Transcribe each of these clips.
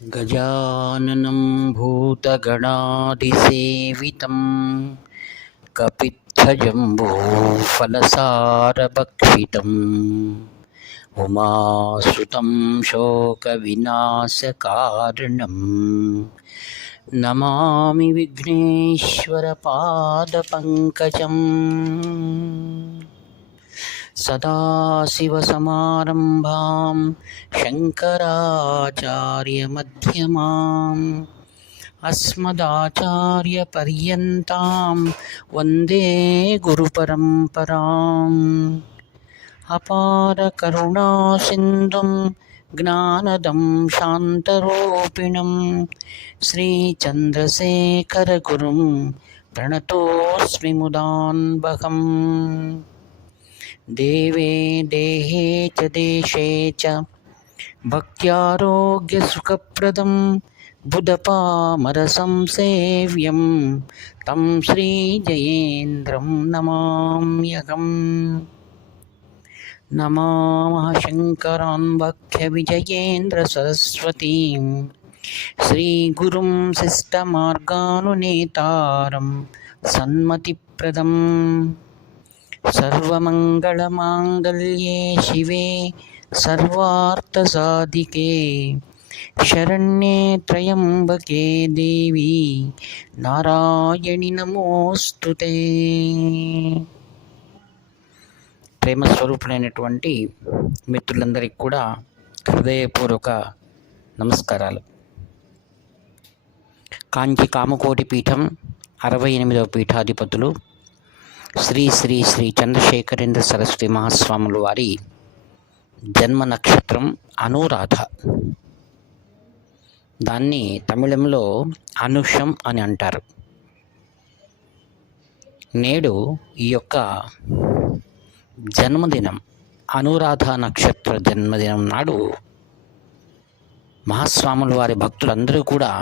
गजाननं भूतगणाधिसेवितं कपित्थजम्बूफलसारभक्षितम् उमासुतं शोकविनाशकारणं नमामि विघ्नेश्वरपादपङ्कजम्। सदाशिवसमारम्भां शङ्कराचार्यमध्यमाम् अस्मदाचार्यपर्यन्तां वन्दे गुरुपरम्पराम्। अपारकरुणासिन्धुं ज्ञानदं शान्तरूपिणं श्रीचन्द्रशेखरगुरुं प्रणतोऽस्मि मुदान्वहम्। देवे देहे च देशे च भक्त्यारोग्यसुखप्रदं बुधपामरसंसेव्यं तं श्रीजयेन्द्रं नमाम्यहम्। नमामः शङ्करान् वक्ष्यविजयेन्द्रसरस्वतीं श्रीगुरुं शिष्टमार्गानुनेतारं सन्मतिप्रदम्। सर्वमङ्गलमाङ्गल्ये शिवे सर्वार्थसाधिके शरण्ये त्र्यम्बके देवी नारायणि नमोऽस्तुते। ప్రేమ స్వరూపులైనటువంటి మిత్రులందరికీ కూడా హృదయపూర్వక నమస్కారాలు. కాంచి కామకోటి పీఠం 68వ పీఠాధిపతులు శ్రీ శ్రీ శ్రీ చంద్రశేఖరేంద్ర సరస్వతి మహాస్వాముల వారి జన్మ నక్షత్రం అనురాధ. దాన్ని తమిళంలో అనుషం అని అంటారు. నేడు ఈ యొక్క జన్మదినం అనురాధ నక్షత్ర జన్మదినం నాడు మహాస్వాముల వారి భక్తులందరూ కూడా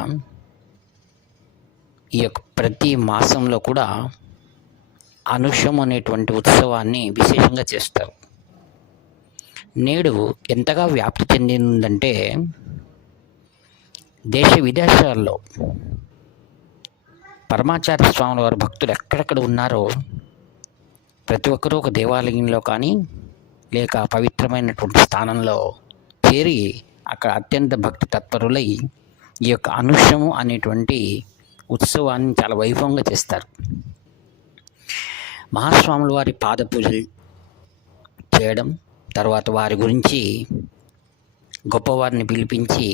ఈ యొక్క ప్రతి మాసంలో కూడా అనుషం అనేటువంటి ఉత్సవాన్ని విశేషంగా చేస్తారు. నేడు ఎంతగా వ్యాప్తి చెందిందంటే దేశ విదేశాల్లో పరమాచార్య స్వాముల వారి భక్తులు ఎక్కడెక్కడ ఉన్నారో ప్రతి ఒక్కరూ ఒక దేవాలయంలో కానీ లేక పవిత్రమైనటువంటి స్థానంలో చేరి అక్కడ అత్యంత భక్తి తత్పరులై ఈ యొక్క అనుషము అనేటువంటి ఉత్సవాన్ని చాలా వైభవంగా చేస్తారు. మహాస్వాముల వారి పాద పూజలు చేయడం, తర్వాత వారి గురించి గొప్పవారిని పిలిపించి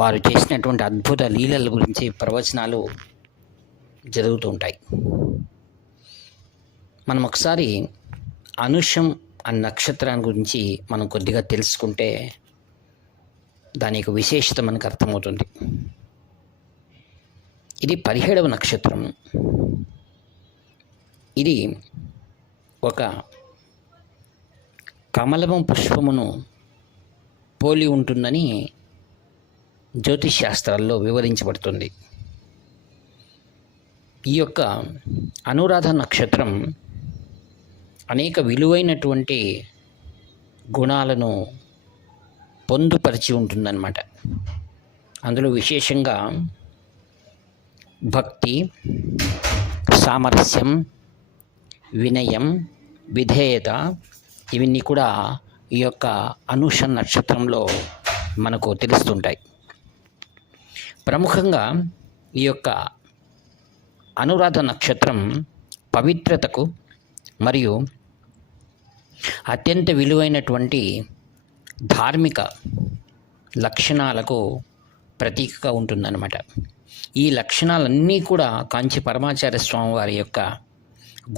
వారు చేసినటువంటి అద్భుత లీలల గురించి ప్రవచనాలు జరుగుతూ ఉంటాయి. మనం ఒకసారి అనుషం అనే నక్షత్రాన్ని గురించి మనం కొద్దిగా తెలుసుకుంటే దాని యొక్క విశేషత మనకు అర్థమవుతుంది. ఇది 17వ నక్షత్రం. ఇది ఒక కమలము పుష్పమును పోలి ఉంటుందని జ్యోతిష్ శాస్త్రాల్లో వివరించబడుతుంది. ఈ యొక్క అనురాధ నక్షత్రం అనేక విలువైనటువంటి గుణాలను పొందుపరిచి ఉంటుందన్నమాట. అందులో విశేషంగా భక్తి, సామరస్యం, వినయం, విధేయత ఇవన్నీ కూడా ఈ యొక్క అనుషం నక్షత్రంలో మనకు తెలుస్తుంటాయి. ప్రముఖంగా ఈ యొక్క అనురాధ నక్షత్రం పవిత్రతకు మరియు అత్యంత విలువైనటువంటి ధార్మిక లక్షణాలకు ప్రతీకగా ఉంటుందన్నమాట. ఈ లక్షణాలన్నీ కూడా కాంచి పరమాచార్య స్వామి వారి యొక్క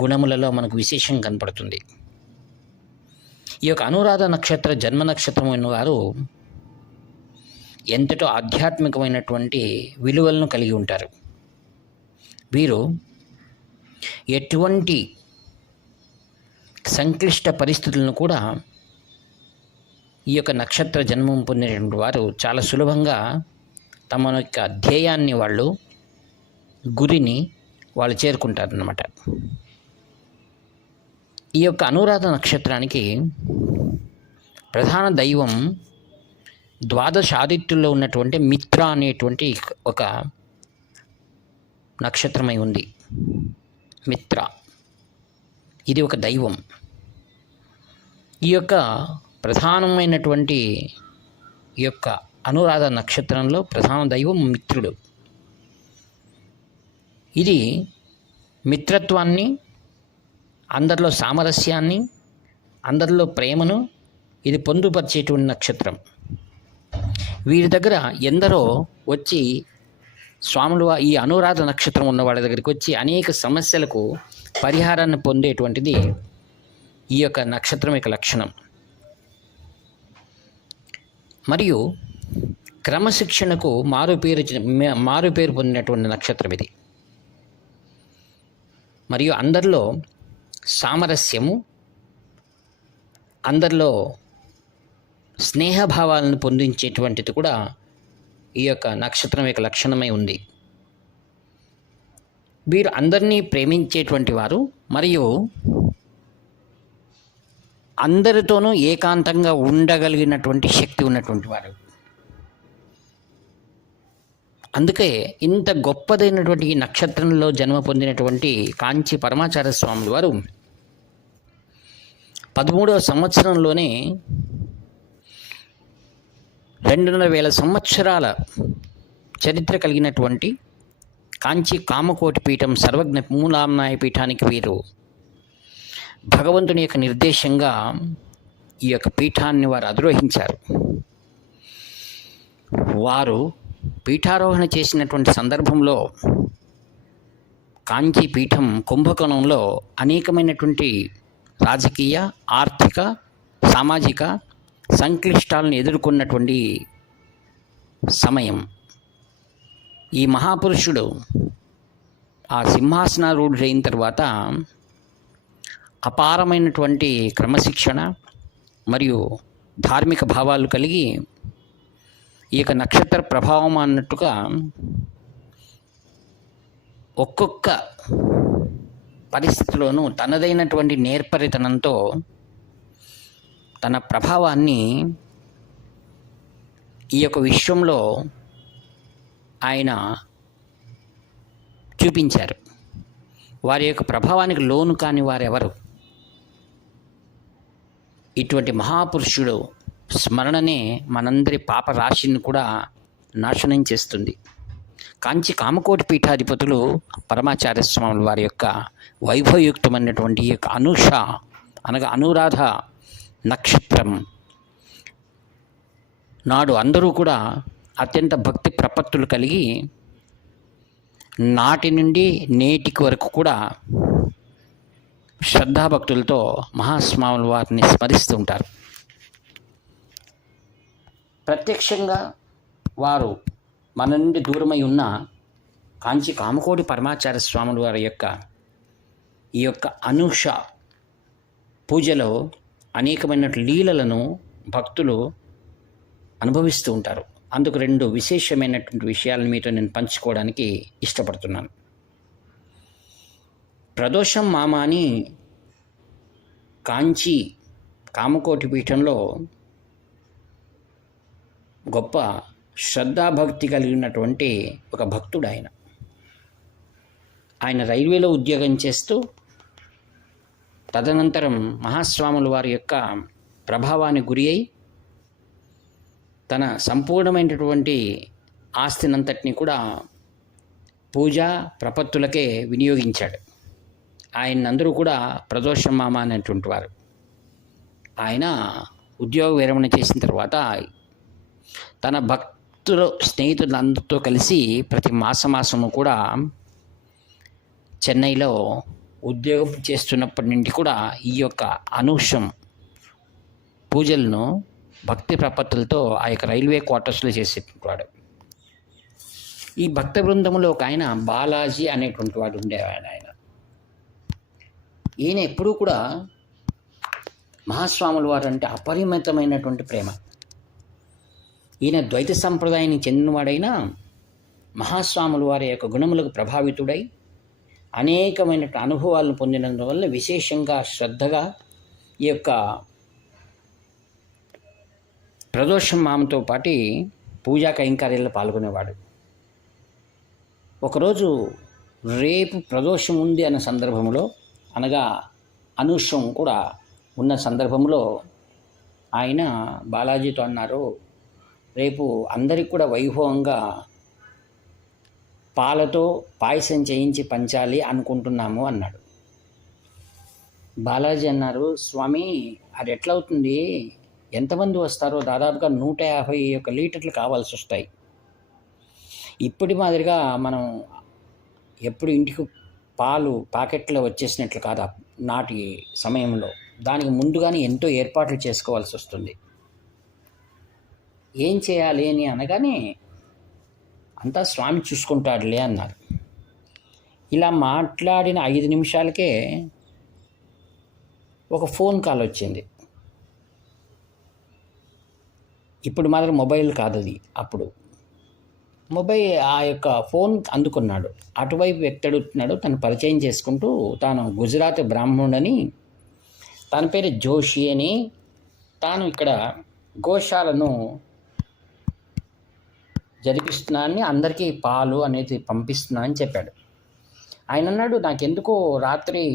గుణములలో మనకు విశేషం కనపడుతుంది. ఈ యొక్క అనురాధ నక్షత్ర జన్మ నక్షత్రమైన వారు ఎంతటో ఆధ్యాత్మికమైనటువంటి విలువలను కలిగి ఉంటారు. వీరు ఎటువంటి సంక్లిష్ట పరిస్థితులను కూడా ఈ యొక్క నక్షత్ర జన్మం పొందినటువంటి వారు చాలా సులభంగా తమ యొక్క ధ్యేయాన్ని గురిని వాళ్ళు చేరుకుంటారన్నమాట. ఈ యొక్క అనురాధ నక్షత్రానికి ప్రధాన దైవం ద్వాదశ ఆదిత్యుల్లో ఉన్నటువంటి మిత్ర అనేటువంటి ఒక నక్షత్రమై ఉంది. మిత్ర ఇది ఒక దైవం. ఈ యొక్క ప్రధానమైనటువంటి ఈ యొక్క అనురాధ నక్షత్రంలో ప్రధాన దైవం మిత్రుడు. ఇది మిత్రత్వాన్ని, అందరిలో సామరస్యాన్ని, అందరిలో ప్రేమను ఇది పొందుపరిచేటువంటి నక్షత్రం. వీరి దగ్గర ఎందరో వచ్చి స్వాములు ఈ అనురాధ నక్షత్రం ఉన్న వాళ్ళ దగ్గరికి వచ్చి అనేక సమస్యలకు పరిహారాన్ని పొందేటువంటిది ఈ యొక్క నక్షత్రం యొక్క లక్షణం. మరియు క్రమశిక్షణకు మారుపేరు పొందినటువంటి నక్షత్రం ఇది. మరియు అందరిలో సామరస్యము, అందరిలో స్నేహభావాలను పొందించేటువంటిది కూడా ఈ యొక్క నక్షత్రం యొక్క లక్షణమై ఉంది. వీరు అందరినీ ప్రేమించేటువంటి వారు మరియు అందరితోనూ ఏకాంతంగా ఉండగలిగినటువంటి శక్తి ఉన్నటువంటి వారు. అందుకే ఇంత గొప్పదైనటువంటి ఈ నక్షత్రంలో జన్మ పొందినటువంటి కాంచి పరమాచార్య స్వాములు వారు 13వ సంవత్సరంలోనే 2,500 సంవత్సరాల చరిత్ర కలిగినటువంటి కాంచి కామకోటి పీఠం సర్వజ్ఞ మూలాంనాయ పీఠానికి వీరు భగవంతుని యొక్క నిర్దేశంగా ఈ యొక్క పీఠాన్ని వారు అధిరోహించారు. వారు పీఠారోహణ చేసినటువంటి సందర్భంలో కాంచి పీఠం కుంభకోణంలో అనేకమైనటువంటి రాజకీయ, ఆర్థిక, సామాజిక సంక్లిష్టాలను ఎదుర్కొన్నటువంటి సమయం. ఈ మహాపురుషుడు ఆ సింహాసనారూఢుడైన తర్వాత అపారమైనటువంటి క్రమశిక్షణ మరియు ధార్మిక భావాలు కలిగి ఈ యొక్క నక్షత్ర ప్రభావం అన్నట్టుగా ఒక్కొక్క పరిస్థితిలోనూ తనదైనటువంటి నేర్పరితనంతో తన ప్రభావాన్ని ఈ యొక్క విశ్వంలో ఆయన చూపించారు. వారి యొక్క ప్రభావానికి లోను కాని వారెవరు? ఇటువంటి మహాపురుషుడు స్మరణనే మనందరి పాప రాశిని కూడా నాశనం చేస్తుంది. కాంచి కామకోటి పీఠాధిపతులు పరమాచార్య స్వాముల వారి యొక్క వైభవయుక్తమైనటువంటి ఈ యొక్క అనుష అనగా అనురాధ నక్షత్రం నాడు అందరూ కూడా అత్యంత భక్తి ప్రపత్తులు కలిగి నాటి నుండి నేటికి వరకు కూడా శ్రద్ధాభక్తులతో మహాస్వాముల వారిని స్మరిస్తూ ఉంటారు. ప్రత్యక్షంగా వారు మన నుండి దూరమై ఉన్న కాంచి కామకోటి పరమాచార్య స్వాముల వారి యొక్క ఈ యొక్క అనూష పూజలో అనేకమైన లీలలను భక్తులు అనుభవిస్తూ ఉంటారు. అందుకు 2 విశేషమైనటువంటి విషయాలను మీతో నేను పంచుకోవడానికి ఇష్టపడుతున్నాను. ప్రదోషం మామ అని కాంచి కామకోటి పీఠంలో గొప్ప శ్రద్ధాభక్తి కలిగినటువంటి ఒక భక్తుడు ఆయన. ఆయన రైల్వేలో ఉద్యోగం చేస్తూ తదనంతరం మహాస్వాముల వారి యొక్క ప్రభావానికి గురి అయి తన సంపూర్ణమైనటువంటి ఆస్తినంతటిని కూడా పూజా ప్రపత్తులకే వినియోగించాడు. ఆయన అందరూ కూడా ప్రదోషం మామ అనేటువంటి వారు. ఆయన ఉద్యోగ విరమణ చేసిన తర్వాత తన భక్తులు స్నేహితులందరితో కలిసి ప్రతి మాసము కూడా చెన్నైలో ఉద్యోగం చేస్తున్నప్పటి నుండి కూడా ఈ యొక్క అనూషం పూజలను భక్తి ప్రపత్తులతో ఆ యొక్క రైల్వే క్వార్టర్స్లో చేసేవాడు. ఈ భక్త బృందంలో ఒక ఆయన బాలాజీ అనేటువంటి వాడు ఉండేవాడు. ఈయన ఎప్పుడూ కూడా మహాస్వాముల వారు అంటే అపరిమితమైనటువంటి ప్రేమ. ఈయన ద్వైత సంప్రదాయానికి చెందినవాడైనా మహాస్వాముల వారి యొక్క గుణములకు ప్రభావితుడై అనేకమైన అనుభవాలను పొందినందువల్ల విశేషంగా శ్రద్ధగా ఈ యొక్క ప్రదోషం మామతో పాటి పూజా కైంకర్యాల్లో పాల్గొనేవాడు. ఒకరోజు రేపు ప్రదోషం ఉంది అన్న సందర్భంలో, అనగా అనూషం కూడా ఉన్న సందర్భంలో ఆయన బాలాజీతో అన్నారు, రేపు అందరికి కూడా వైభవంగా పాలతో పాయసం చేయించి పంచాలి అనుకుంటున్నాము అన్నాడు. బాలాజీ అన్నారు, స్వామి అది ఎట్లవుతుంది, ఎంతమంది వస్తారో దాదాపుగా 151 లీటర్లు కావాల్సి వస్తాయి. ఇప్పటి మాదిరిగా మనం ఎప్పుడు ఇంటికి పాలు ప్యాకెట్లో వచ్చేసినట్లు కాదు నాటి సమయంలో. దానికి ముందుగానే ఎంతో ఏర్పాట్లు చేసుకోవాల్సి వస్తుంది. ఏం చేయాలి అని అనగానే అంతా స్వామి చూసుకుంటాడులే అన్నారు. ఇలా మాట్లాడిన 5 నిమిషాలకే ఒక ఫోన్ కాల్ వచ్చింది. ఇప్పుడు మాత్రం మొబైల్ కాదు అది, అప్పుడు మొబైల్. ఆ యొక్క ఫోన్ అందుకున్నాడు. అటువైపు వ్యక్తి అడుగుతున్నాడు. తను పరిచయం చేసుకుంటూ తాను గుజరాత్ బ్రాహ్మణుడని, తన పేరు జోషి అని, తాను ఇక్కడ గోశాలను జరిపిస్తున్నానని, అందరికీ పాలు అనేది పంపిస్తున్నా అని చెప్పాడు. ఆయన అన్నాడు, నాకెందుకో రాత్రి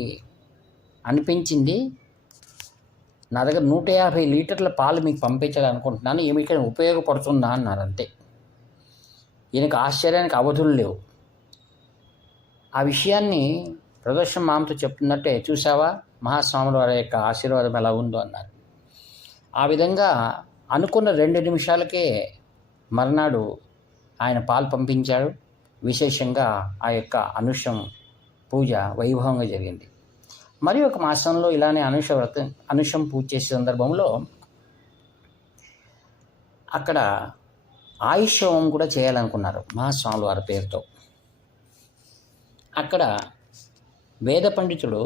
అనిపించింది, నా దగ్గర 150 లీటర్ల పాలు మీకు పంపించాలనుకుంటున్నాను, ఏమి ఇక్కడ ఉపయోగపడుతుందా అన్నారు. అంతే. ఈయనకు ఆశ్చర్యానికి అవధులు లేవు. ఆ విషయాన్ని ప్రదోషం మామతో చెప్తున్నట్టే, చూసావా మహాస్వాముల వారి యొక్క ఆశీర్వాదం ఎలా ఉందో అన్నారు. ఆ విధంగా అనుకున్న 2 నిమిషాలకే మర్నాడు ఆయన పాలు పంపించాడు. విశేషంగా ఆ యొక్క అనుషం పూజ వైభవంగా జరిగింది. మరి ఒక మాసంలో ఇలానే అనుషం పూజ చేసే సందర్భంలో అక్కడ ఆయుష్ హోమం కూడా చేయాలనుకున్నారు మహాస్వాముల వారి పేరుతో. అక్కడ వేద పండితుడు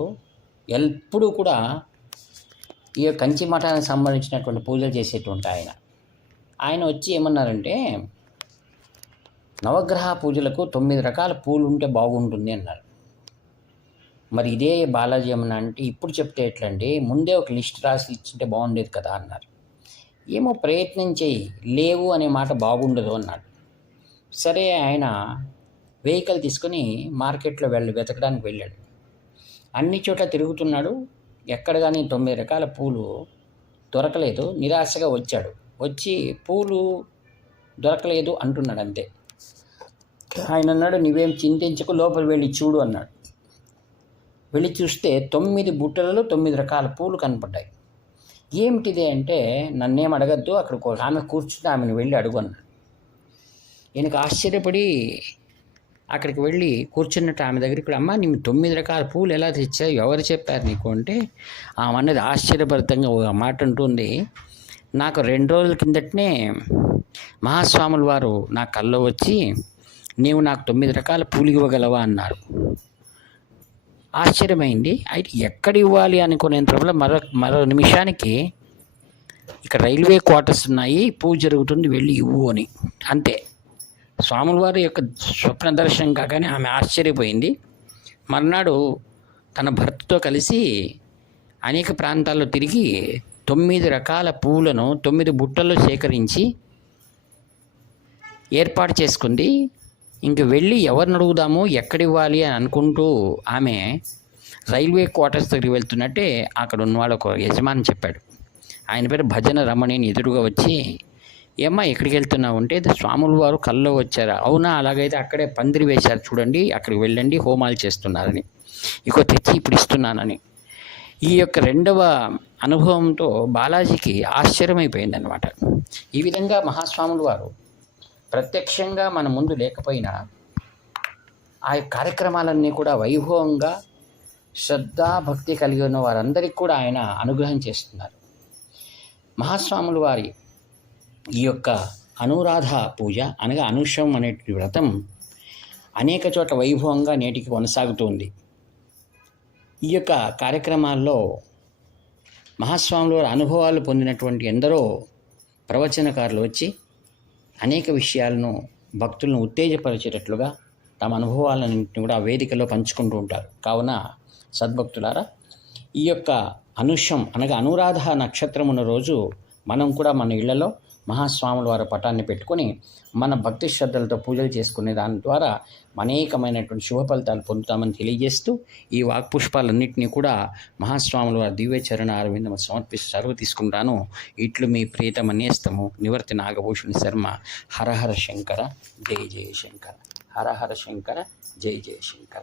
ఎప్పుడూ కూడా ఈ కంచి మఠానికి సంబంధించినటువంటి పూజలు చేసేటువంటి ఆయన వచ్చి ఏమన్నారంటే, నవగ్రహ పూజలకు 9 రకాల పూలు ఉంటే బాగుంటుంది అన్నారు. మరి ఇదే బాలాజీ ఏమన్నా అంటే, ఇప్పుడు చెప్తే ఎట్లండి, ముందే ఒక లిస్ట్ రాసి ఇచ్చింటే బాగుండేది కదా అన్నారు. ఏమో ప్రయత్నం చేయి, లేవు అనే మాట బాగుండదు అన్నాడు. సరే, ఆయన వెహికల్ తీసుకొని మార్కెట్లో వెతకడానికి వెళ్ళాడు. అన్ని చోట్ల తిరుగుతున్నాడు. ఎక్కడ కానీ 9 రకాల పూలు దొరకలేదు. నిరాశగా వచ్చాడు. వచ్చి పూలు దొరకలేదు అంటున్నాడు. అంతే. ఆయన అన్నాడు, నువ్వేం చింతించకు, లోపల వెళ్ళి చూడు అన్నాడు. వెళ్ళి చూస్తే 9 బుట్టలలో 9 రకాల పూలు కనపడ్డాయి. ఏమిటిది అంటే, నన్నేం అడగద్దు, అక్కడ ఒక ఆమె కూర్చుంటే ఆమెను వెళ్ళి అడుగు అన్నాడు. ఈయనకు ఆశ్చర్యపడి అక్కడికి వెళ్ళి కూర్చున్నట్టు ఆమె దగ్గరికి కూడా, అమ్మ నీకు 9 రకాల పూలు ఎలా తెచ్చావు, ఎవరు చెప్పారు నీకు అంటే, ఆమె అన్నది ఆశ్చర్యభరితంగా ఒక మాట అంటుంది, నాకు 2 రోజుల కిందటనే మహాస్వాముల వారు నా కల్లో వచ్చి, నీవు నాకు 9 రకాల పూలు ఇవ్వగలవా అన్నారు. ఆశ్చర్యమైంది. అయితే ఎక్కడ ఇవ్వాలి అనుకునేంతలో మరో నిమిషానికి ఇక్కడ రైల్వే క్వార్టర్స్ ఉన్నాయి, పూజ జరుగుతుంది, వెళ్ళి ఇవ్వు అని. అంతే. స్వాముల వారి యొక్క స్వప్న దర్శనం కాగానే ఆమె ఆశ్చర్యపోయింది. మర్నాడు తన భర్తతో కలిసి అనేక ప్రాంతాల్లో తిరిగి 9 రకాల పూలను 9 బుట్టల్లో సేకరించి ఏర్పాటు చేసుకుంది. ఇంక వెళ్ళి ఎవరిని అడుగుదాము, ఎక్కడ ఇవ్వాలి అని అనుకుంటూ ఆమె రైల్వే క్వార్టర్స్ దగ్గరికి వెళ్తున్నట్టే అక్కడ ఉన్నవాడు ఒక యజమాని చెప్పాడు. ఆయన పేరు భజన రమణిని ఎదురుగా వచ్చి, ఏమ్మా ఎక్కడికి వెళ్తున్నావు అంటే, స్వాముల వారు కల్లో వచ్చారా? అవునా, అలాగైతే అక్కడే పందిరి వేశారు చూడండి, అక్కడికి వెళ్ళండి, హోమాలు చేస్తున్నారని, ఇక తెచ్చి ఇప్పుడు ఇస్తున్నానని. ఈ యొక్క 2వ అనుభవంతో బాలాజీకి ఆశ్చర్యమైపోయిందనమాట. ఈ విధంగా మహాస్వాముల వారు ప్రత్యక్షంగా మన ముందు లేకపోయినా ఆ కార్యక్రమాలన్నీ కూడా వైభవంగా శ్రద్ధ భక్తి కలిగి ఉన్న వారందరికీ కూడా ఆయన అనుగ్రహం చేస్తున్నారు. మహాస్వాముల వారి ఈ యొక్క అనురాధ పూజ అనగా అనుషం అనే వ్రతం అనేక చోట్ల వైభవంగా నేటికి కొనసాగుతుంది. ఈ యొక్క కార్యక్రమాల్లో మహాస్వాముల వారి అనుభవాలు పొందినటువంటి ఎందరో ప్రవచనకారులు వచ్చి అనేక విషయాలను భక్తులను ఉత్తేజపరిచేటట్లుగా తమ అనుభవాలన్నింటినీ కూడా ఆ వేదికలో పంచుకుంటూ ఉంటారు. కావున సద్భక్తులారా, ఈ యొక్క అనుషం అనగా అనురాధ నక్షత్రం ఉన్న రోజు మనం కూడా మన ఇళ్లలో మహాస్వాముల వారి పటాన్ని పెట్టుకొని మన భక్తి శ్రద్ధలతో పూజలు చేసుకునే దాని ద్వారా అనేకమైనటువంటి శుభ ఫలితాలు పొందుతామని తెలియజేస్తూ ఈ వాక్పుష్పాలన్నింటినీ కూడా మహాస్వాముల వారి దివ్య చరణ అరవిందము సమర్పిస్తూ సర్వ తీసుకుంటాను. ఇట్లు మీ ప్రియతమ నేస్తము నివర్తి నాగభూషణ శర్మ. హరహర శంకర జయ జయ శంకర. హరహర శంకర జయ జయ శంకర.